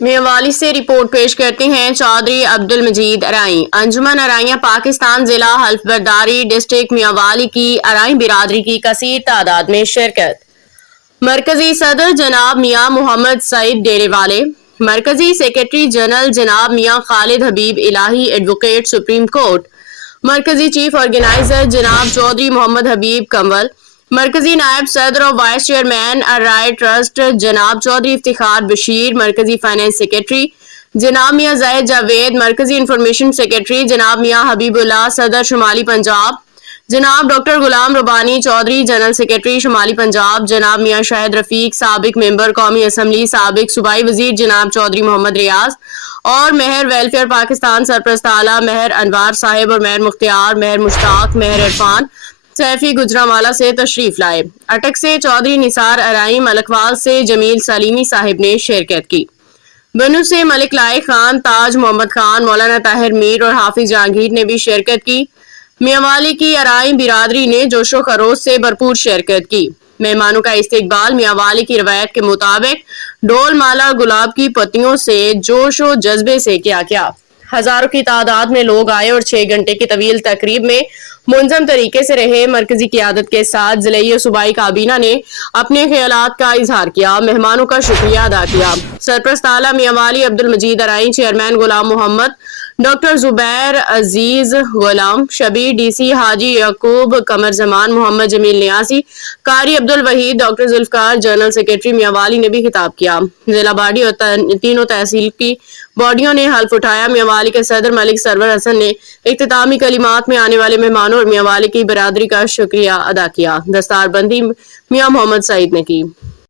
میاوالی سے رپورٹ پیش کرتے ہیں چودھری عبدالمجید ارائیں۔ انجمن ارائیاں پاکستان ضلع حلف برداری ڈسٹرکٹ میاوالی کی ارائیں برادری کی کثیر تعداد میں شرکت۔ مرکزی صدر جناب میاں محمد سعید ڈیرے والے، مرکزی سیکرٹری جنرل جناب میاں خالد حبیب الہی ایڈوکیٹ سپریم کورٹ، مرکزی چیف آرگنائزر جناب چودھری محمد حبیب کنول، مرکزی نائب صدر اور وائس چیئرمین ارائے ٹرسٹ جناب چودھری افتخار بشیر، مرکزی فائنانس سیکرٹری جناب میاں زاہد جاوید، مرکزی انفارمیشن سیکرٹری جناب میاں حبیب اللہ، صدر شمالی پنجاب جناب ڈاکٹر غلام ربانی چودھری، جنرل سیکرٹری شمالی پنجاب جناب میاں شاہد رفیق، سابق ممبر قومی اسمبلی سابق صوبائی وزیر جناب چودھری محمد ریاض اور مہر ویلفیئر پاکستان سرپرست اعلیٰ مہر انوار صاحب اور مہر مختار، مہر مشتاق، مہر عرفان سیفی گجرانوالہ سے تشریف لائے۔ اٹک سے چودھری نثار ارائیں، ملکوال سے جمیل سلیمی صاحب نے شرکت کی۔ بنو سے ملک لائق خان، تاج محمد خان، مولانا طاہر میر اور حافظ جہانگیر نے بھی شرکت کی۔ میاوالی کی ارائیں برادری نے جوش و خروش سے بھرپور شرکت کی۔ مہمانوں کا استقبال میاوالی کی روایت کے مطابق ڈول مالا گلاب کی پتیوں سے جوش و جذبے سے کیا گیا۔ ہزاروں کی تعداد میں لوگ آئے اور 6 گھنٹے کی طویل تقریب میں منظم طریقے سے رہے۔ مرکزی قیادت کے ساتھ ضلعی اور صوبائی کابینہ نے اپنے خیالات کا اظہار کیا، مہمانوں کا شکریہ ادا کیا۔ سرپرست اعلیٰ میاوالی عبدالمجید ارائیں، چیئرمین غلام محمد، ڈاکٹر زبیر عزیز غلام، شبیر ڈی سی حاجی یعقوب قمر زمان، محمد Jamil Niazi, Qari Abdulwahid, doctor Zulfiqar, general secretary Mianwali نے بھی خطاب کیا۔ ضلع باڈی اور تینوں تحصیل کی باڈیوں نے حلف اٹھایا۔ میاوالی کے صدر ملک سرور حسن نے اختتامی کلمات میں آنے والے مہمانوں اور میاوالی کی برادری کا شکریہ ادا کیا۔ دستار بندی میاں محمد سعید نے کی۔